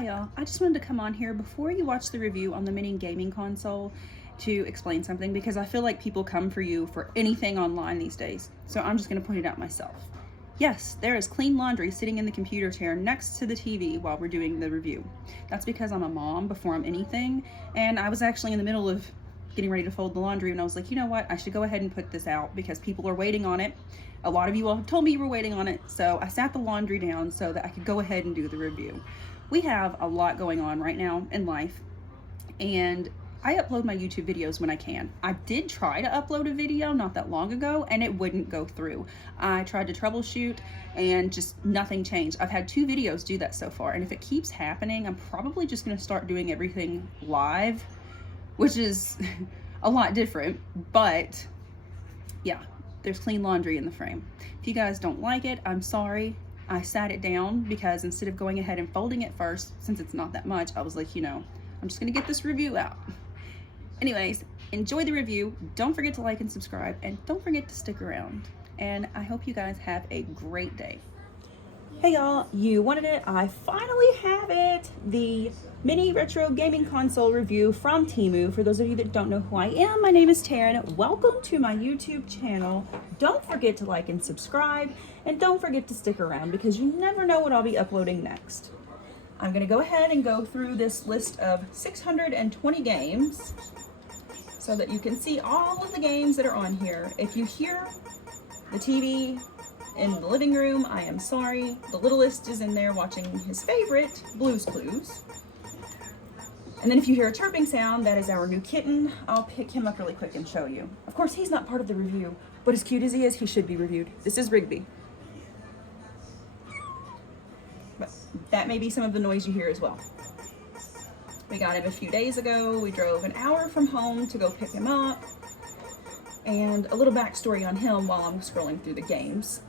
Hi y'all, I just wanted to come on here before you watch the review on the mini gaming console to explain something, because I feel like people come for you for anything online these days, so I'm just going to point it out myself. Yes, there is clean laundry sitting in the computer chair next to the TV while we're doing the review. That's because I'm a mom before I'm anything, and I was actually in the middle of getting ready to fold the laundry, and I was like, you know what, I should go ahead and put this out because people are waiting on it. A lot of you all have told me you were waiting on it, so I sat the laundry down so that I could go ahead and do the review. We have a lot going on right now in life, and I upload my YouTube videos when I can. I did try to upload a video not that long ago and it wouldn't go through. I tried to troubleshoot and just nothing changed. I've had 2 videos do that so far, and if it keeps happening, I'm probably just gonna start doing everything live, which is a lot different, but yeah, there's clean laundry in the frame. If you guys don't like it, I'm sorry. I sat it down because instead of going ahead and folding it first, since it's not that much, I was like, you know, I'm just gonna get this review out. Anyways, enjoy the review. Don't forget to like and subscribe, and don't forget to stick around. And I hope you guys have a great day. Hey y'all, you wanted it. I finally have it. The mini retro gaming console review from Temu. For those of you that don't know who I am, my name is Taryn. Welcome to my YouTube channel. Don't forget to like and subscribe, and don't forget to stick around because you never know what I'll be uploading next. I'm gonna go ahead and go through this list of 620 games so that you can see all of the games that are on here. If you hear the TV in the living room, I am sorry. The littlest is in there watching his favorite, Blue's Clues. And then if you hear a chirping sound, that is our new kitten. I'll pick him up really quick and show you. Of course, he's not part of the review, but as cute as he is, he should be reviewed. This is Rigby. But that may be some of the noise you hear as well. We got him a few days ago. We drove an hour from home to go pick him up. And a little backstory on him while I'm scrolling through the games.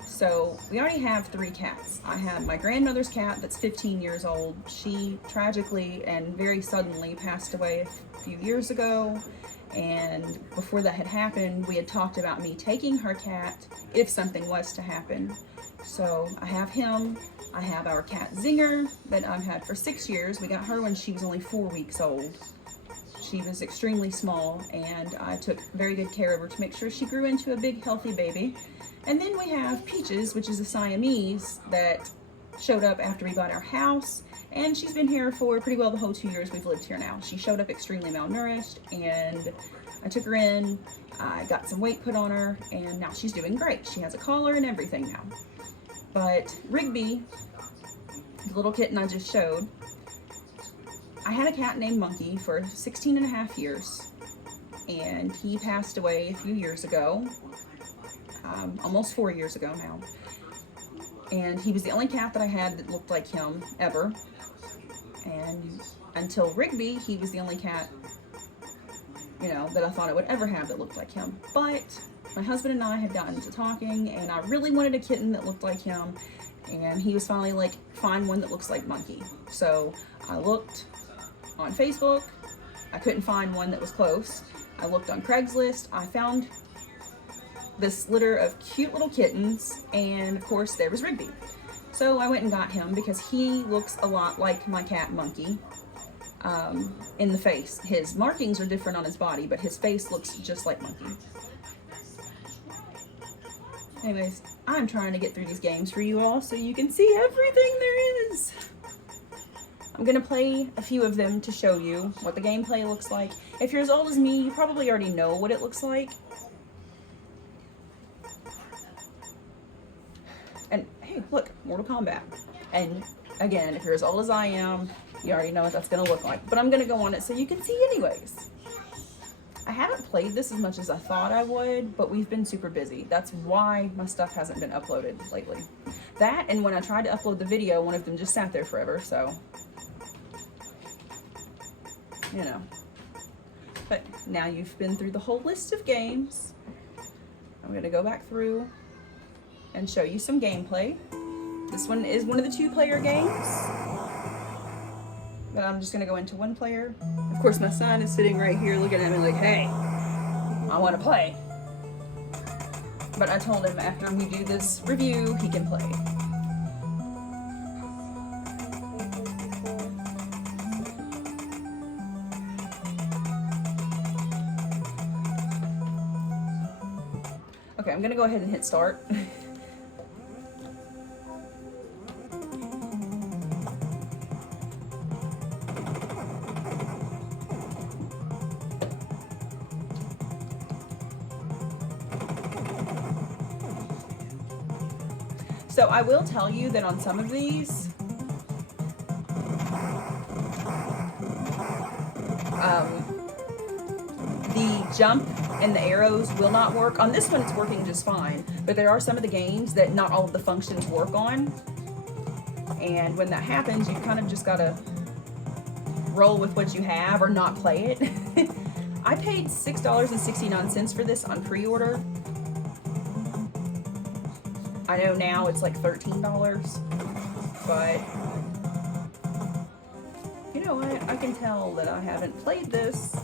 So we already have 3 cats. I have my grandmother's cat that's 15 years old. She tragically and very suddenly passed away a few years ago. And before that had happened, we had talked about me taking her cat if something was to happen. So I have him. I have our cat Zinger that I've had for 6 years. We got her when she was only 4 weeks old. She was extremely small, and I took very good care of her to make sure she grew into a big, healthy baby. And then we have Peaches, which is a Siamese that showed up after we bought our house, and she's been here for pretty well the whole 2 years we've lived here now. She showed up extremely malnourished, and I took her in, I got some weight put on her, and now she's doing great. She has a collar and everything now. But Rigby, the little kitten I just showed, I had a cat named Monkey for 16 and a half years, and he passed away a few years ago, almost 4 years ago now. And he was the only cat that I had that looked like him ever. And until Rigby, he was the only cat, you know, that I thought I would ever have that looked like him. But my husband and I had gotten to talking, and I really wanted a kitten that looked like him. And he was finally like, find one that looks like Monkey. So I looked on Facebook. I couldn't find one that was close. I looked on Craigslist. I found this litter of cute little kittens, and of course there was Rigby. So I went and got him because he looks a lot like my cat Monkey in the face. His markings are different on his body, but his face looks just like Monkey. Anyways, I'm trying to get through these games for you all so you can see everything there is. I'm gonna play a few of them to show you what the gameplay looks like. If you're as old as me, you probably already know what it looks like. And hey, look, Mortal Kombat. And again, if you're as old as I am, you already know what that's gonna look like. But I'm gonna go on it so you can see anyways. I haven't played this as much as I thought I would, but we've been super busy. That's why my stuff hasn't been uploaded lately. That, and when I tried to upload the video, one of them just sat there forever, so, you know. But now you've been through the whole list of games. I'm gonna go back through and show you some gameplay. This one is one of the 2-player games, but I'm just gonna go into 1-player. Of course, my son is sitting right here looking at me like, hey, I wanna play. But I told him after we do this review, he can play. Okay, I'm gonna go ahead and hit start. So I will tell you that on some of these, the jump and the arrows will not work. On this one, it's working just fine, but there are some of the games that not all of the functions work on. And when that happens, you kind of just gotta roll with what you have or not play it. I paid $6.69 for this on pre-order. I know now it's like $13, but you know what? I can tell that I haven't played this.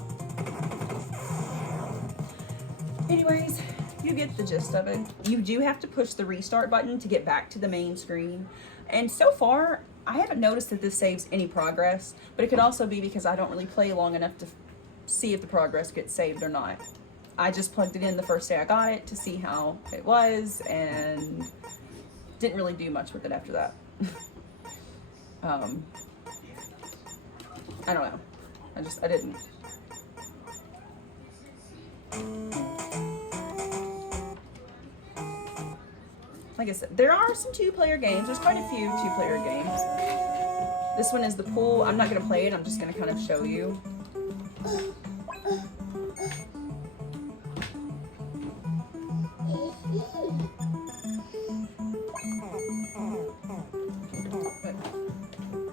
Anyways, you get the gist of it. You do have to push the restart button to get back to the main screen. And so far, I haven't noticed that this saves any progress, but it could also be because I don't really play long enough to see if the progress gets saved or not. I just plugged it in the first day I got it to see how it was and didn't really do much with it after that. I don't know. I didn't. Like I said, there are some two-player games. There's quite a few two-player games. This one is the pool. I'm not going to play it. I'm just going to kind of show you.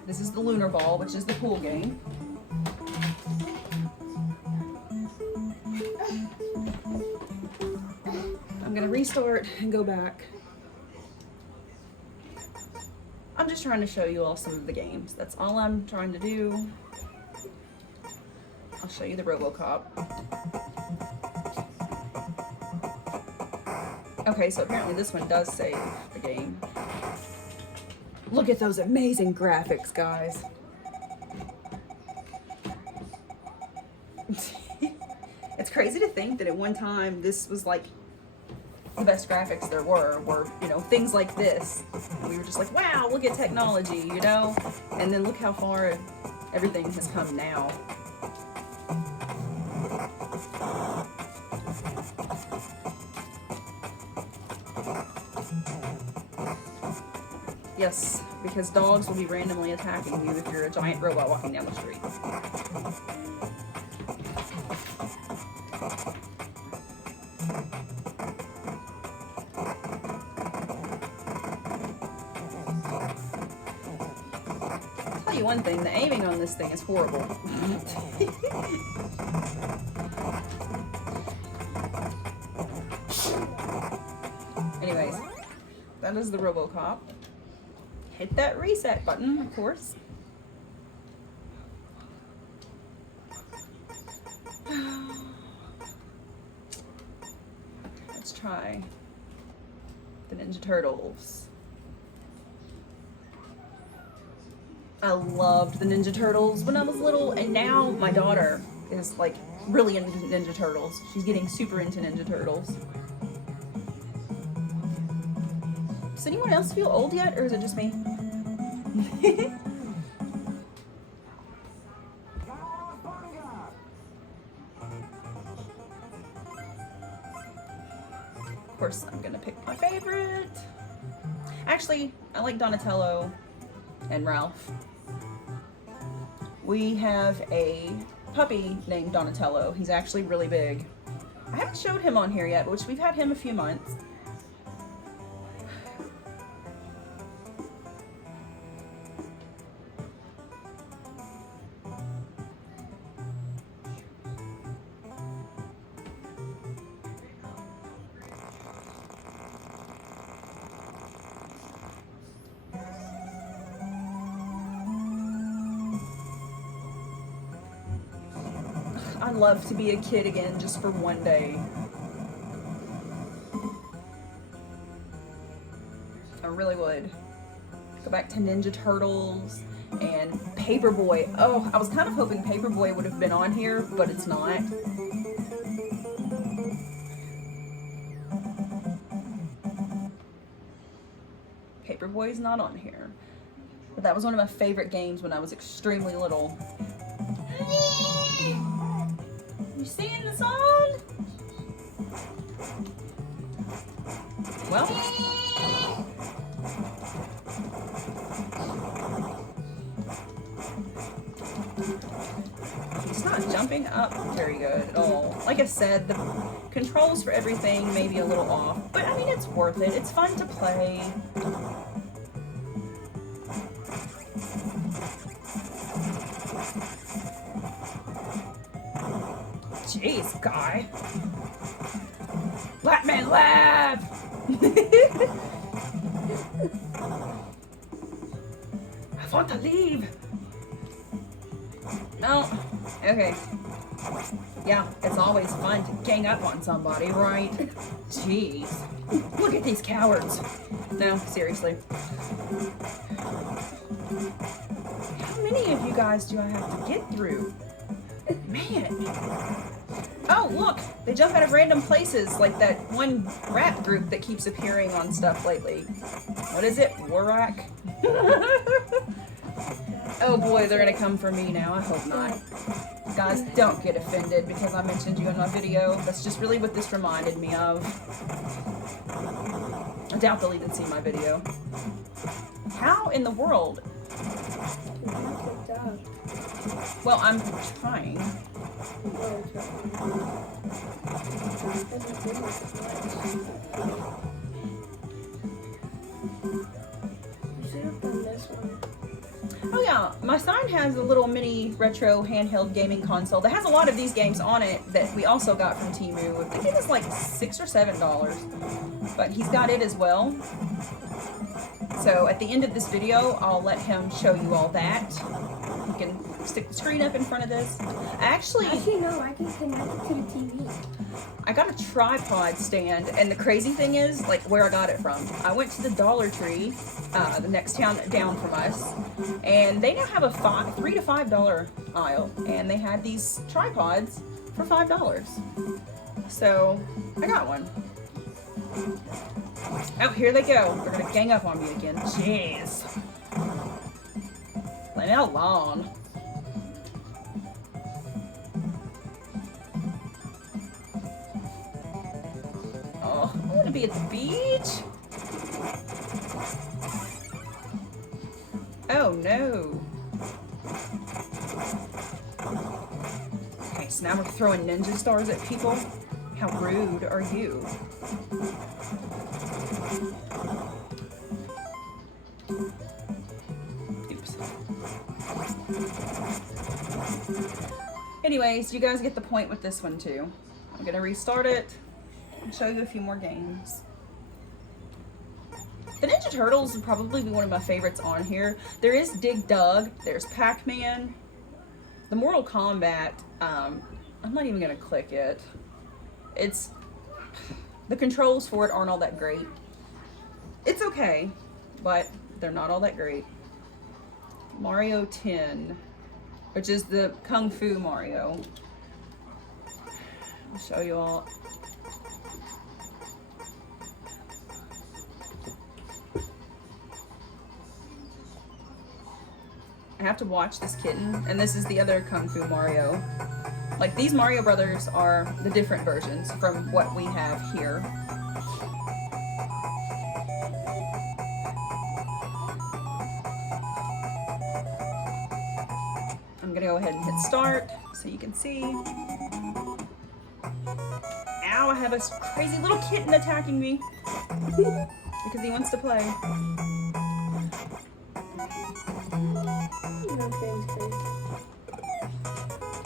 This is the Lunar Ball, which is the pool game. I'm going to restart and go back. I'm just trying to show you all some of the games. That's all I'm trying to do. I'll show you the RoboCop. Okay, so apparently this one does save the game. Look at those amazing graphics, guys. It's crazy to think that at one time this was like the best graphics there were, you know, things like this. And we were just like, wow, look at technology, you know? And then look how far everything has come now. Yes, because dogs will be randomly attacking you if you're a giant robot walking down the street. I'll tell you one thing, the aiming on this thing is horrible. Anyways, that is the RoboCop. Hit that reset button, of course. Let's try the Ninja Turtles. I loved the Ninja Turtles when I was little, and now my daughter is like really into Ninja Turtles. She's getting super into Ninja Turtles. Does anyone else feel old yet, or is it just me? Of course, I'm gonna pick my favorite. Actually, I like Donatello and Ralph. We have a puppy named Donatello. He's actually really big. I haven't showed him on here yet, which we've had him a few months. I'd love to be a kid again just for one day. I really would. Go back to Ninja Turtles and Paperboy. Oh, I was kind of hoping Paperboy would have been on here, but it's not. Boy's not on here. But that was one of my favorite games when I was extremely little. You seeing the song? Well. It's not jumping up very good at all. Like I said, the controls for everything may be a little off, but I mean, it's worth it. It's fun to play. Jeez, guy. Let me live! I want to leave. No. Okay. Yeah, it's always fun to gang up on somebody, right? Jeez. Look at these cowards. No, seriously. How many of you guys do I have to get through? Man. Oh, look! They jump out of random places, like that one rap group that keeps appearing on stuff lately. What is it? Warak? Oh boy, they're gonna come for me now. I hope not. Guys, don't get offended because I mentioned you in my video. That's just really what this reminded me of. I doubt they'll even see my video. How in the world? Well, I'm trying. Oh yeah, my sign has a little mini retro handheld gaming console that has a lot of these games on it that we also got from Temu. I think it was like $6 or $7, but he's got it as well. So at the end of this video, I'll let him show you all that. You can stick the screen up in front of this. Actually no, I can connect it to the TV. I got a tripod stand, and the crazy thing is, like, where I got it from. I went to the Dollar Tree, the next town down from us, and they now have a $3 to $5 aisle, and they had these tripods for $5. So I got one. Oh, here they go. They're gonna gang up on me again. Jeez. Leave me alone. Oh, I want to be at the beach. Oh no. Okay, so now we're throwing ninja stars at people. How rude are you? Oops. Anyways, you guys get the point with this one too. I'm gonna restart it and show you a few more games. The Ninja Turtles would probably be one of my favorites on here. There is Dig Dug, there's Pac-Man, the Mortal Kombat, I'm not even gonna click it. The controls for it aren't all that great. It's okay, but they're not all that great. Mario 10, which is the Kung Fu Mario. I'll show you all. I have to watch this kitten, and this is the other Kung Fu Mario. Like, these Mario Brothers are the different versions from what we have here. I'm gonna go ahead and hit start so you can see. Ow, I have a crazy little kitten attacking me because he wants to play.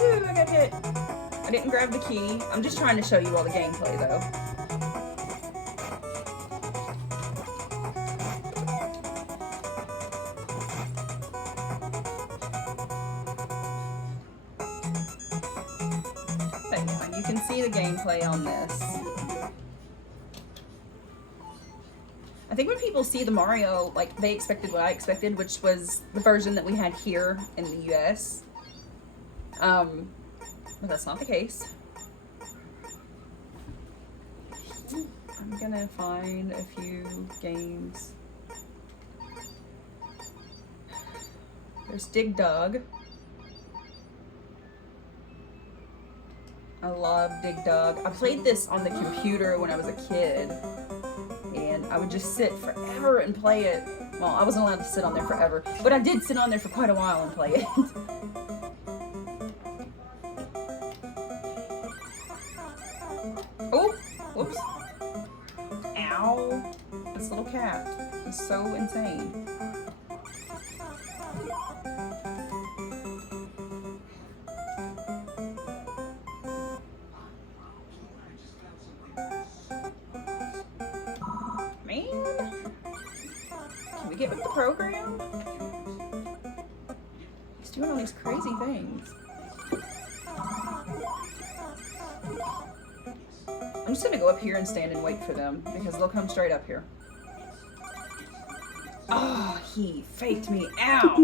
Ooh, I got hit. I didn't grab the key. I'm just trying to show you all the gameplay though. But yeah, you can see the gameplay on this. I think when people see the Mario, like, they expected what I expected, which was the version that we had here in the US. But that's not the case. I'm gonna find a few games. There's Dig Dug. I love Dig Dug. I played this on the computer when I was a kid, and I would just sit forever and play it. Well, I wasn't allowed to sit on there forever, but I did sit on there for quite a while and play it. Oh, whoops. Ow. This little cat is so insane. Can we get with the program? He's doing all these crazy things. I'm just gonna go up here and stand and wait for them because they'll come straight up here. Oh, he faked me out.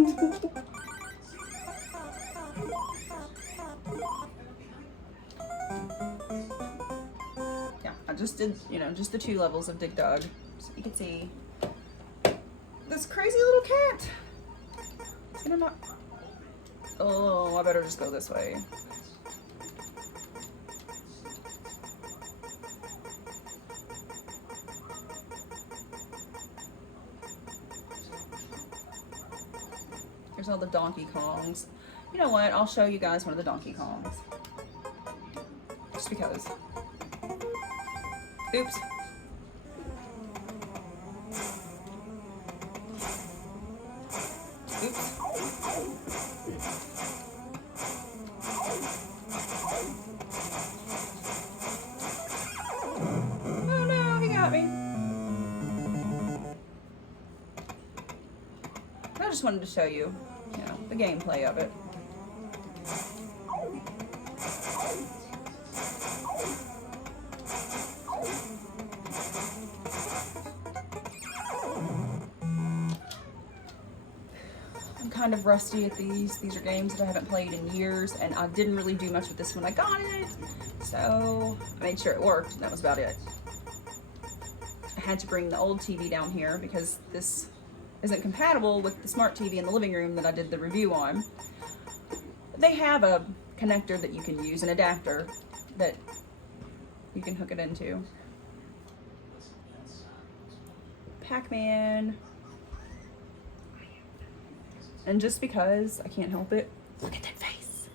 Yeah, I just did, just the 2 levels of Dig Dug. So you can see this crazy little cat. It's gonna not. Oh, I better just go this way. There's all the Donkey Kongs. You know what? I'll show you guys one of the Donkey Kongs. Just because. Oops. Oops. Oh no, he got me. I just wanted to show you, the gameplay of it. I'm kind of rusty at these. These are games that I haven't played in years, and I didn't really do much with this when I got it. So I made sure it worked, and that was about it. I had to bring the old TV down here because this isn't compatible with the smart TV in the living room that I did the review on. They have a connector that you can use, an adapter that you can hook it into. Pac-Man. And just because I can't help it, look at that face.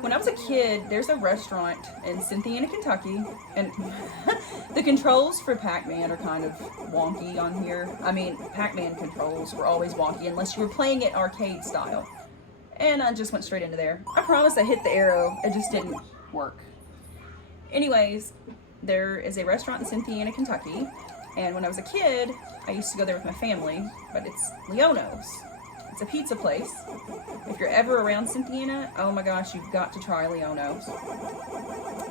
When I was a kid, there's a restaurant in Cynthiana, Kentucky, and the controls for Pac-Man are kind of wonky on here. I mean, Pac-Man controls were always wonky unless you were playing it arcade style. And I just went straight into there. I promise I hit the arrow, it just didn't work. Anyways, there is a restaurant in Cynthiana, Kentucky, and when I was a kid, I used to go there with my family, but it's Leono's. It's a pizza place. If you're ever around Cynthiana, oh my gosh, you've got to try Leono's.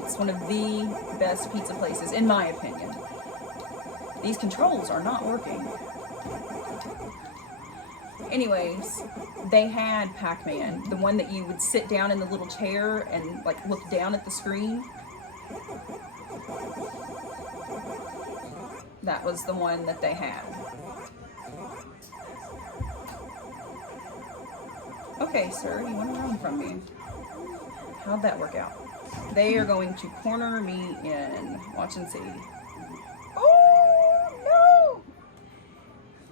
It's one of the best pizza places, in my opinion. These controls are not working. Anyways, they had Pac-Man, the one that you would sit down in the little chair and like look down at the screen. That was the one that they had. Okay, sir, you want to run from me? How'd that work out? They are going to corner me in. Watch and see. Oh, no!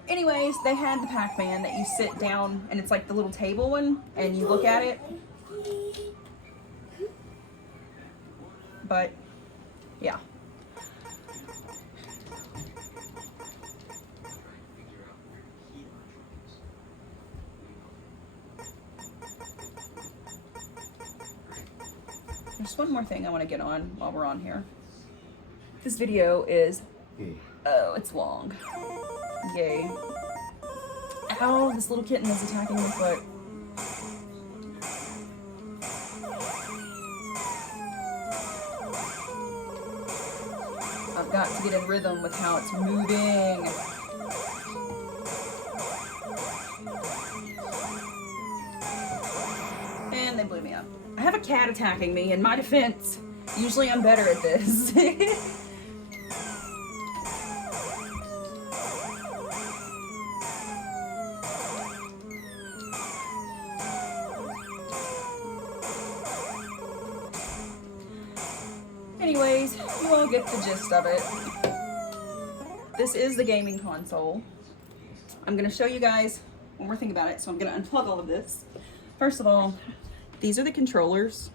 Anyways, they had the Pac-Man that you sit down, and it's like the little table one, and you look at it. But, yeah. There's one more thing I want to get on while we're on here. This video is, oh, it's long. Yay. Ow, this little kitten is attacking my foot. I've got to get in rhythm with how it's moving. And they blew me up. I have a cat attacking me. In my defense, usually I'm better at this. get the gist of it. This is the gaming console. I'm gonna show you guys one more thing about it, so I'm gonna unplug all of this. First of all, these are the controllers.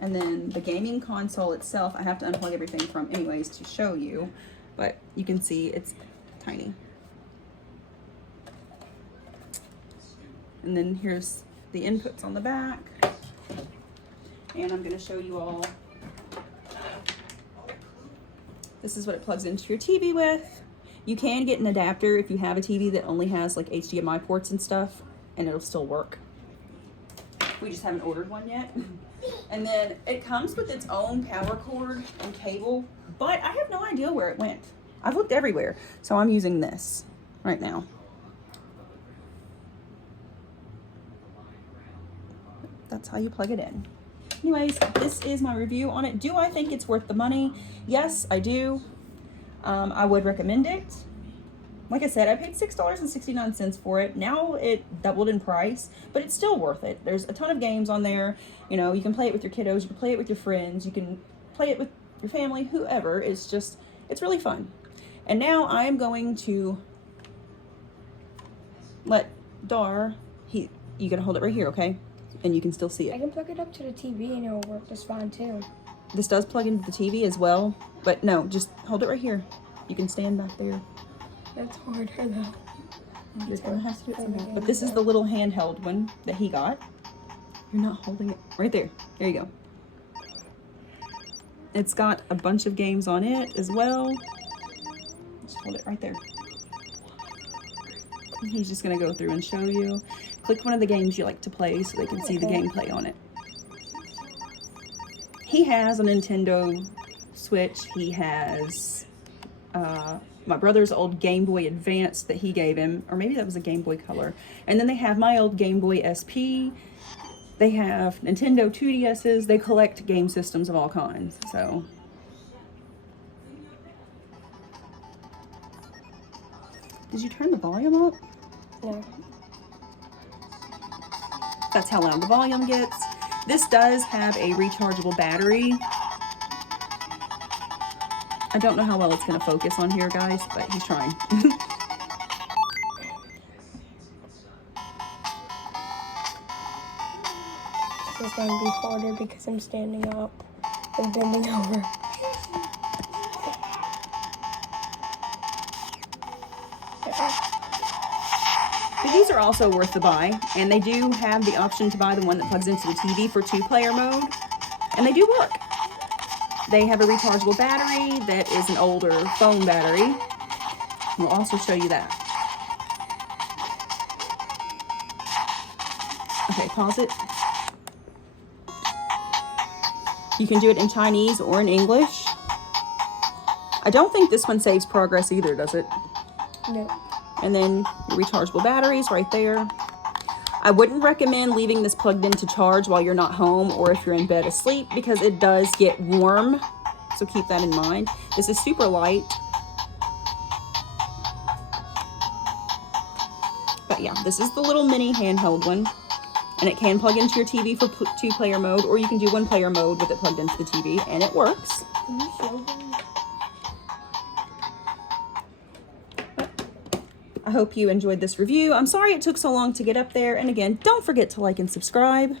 And then the gaming console itself, I have to unplug everything from anyways to show you, but you can see it's tiny. And then here's the inputs on the back. And I'm gonna show you all. This is what it plugs into your TV with. You can get an adapter if you have a TV that only has like HDMI ports and stuff, and it'll still work. We just haven't ordered one yet. And then it comes with its own power cord and cable, but I have no idea where it went. I've looked everywhere, so I'm using this right now. That's how you plug it in. Anyways, this is my review on it. Do I think it's worth the money? Yes, I do. I would recommend it. Like I said, I paid $6.69 for it. Now it doubled in price, but it's still worth it. There's a ton of games on there. You know, you can play it with your kiddos, you can play it with your friends, you can play it with your family, whoever. It's really fun. And now I am going to let Dar, you gotta hold it right here, okay? And you can still see I it. can plug it up to the TV and it'll work just fine too. This does plug into the TV as well, but no, just hold it right here. You can stand back there. That's harder though. You're gonna have to do it somehow. But this is the little handheld one that he got. You're not holding it. Right there. There you go. It's got a bunch of games on it as well. Just hold it right there. And he's just gonna go through and show you. Click one of the games you like to play so they can see the gameplay on it. He has a Nintendo Switch. He has my brother's old Game Boy Advance that he gave him, or maybe that was a Game Boy Color. And then they have my old Game Boy SP. They have Nintendo 2DS's. They collect game systems of all kinds. So did you turn the volume up? No. That's how loud the volume gets. This does have a rechargeable battery. I don't know how well it's going to focus on here, guys, but he's trying. This is going to be harder because I'm standing up and bending over. But these are also worth the buy, and they do have the option to buy the one that plugs into the TV for 2-player mode, and they do work. They have a rechargeable battery that is an older phone battery. We'll also show you that. Okay, pause it. You can do it in Chinese or in English. I don't think this one saves progress either, does it? No. And then your rechargeable batteries right there. I wouldn't recommend leaving this plugged in to charge while you're not home or if you're in bed asleep because it does get warm. So keep that in mind. This is super light. But yeah, this is the little mini handheld one. And it can plug into your TV for 2-player mode, or you can do 1-player mode with it plugged into the TV, and it works. Can you show them? I hope you enjoyed this review. I'm sorry it took so long to get up there. And again, don't forget to like and subscribe.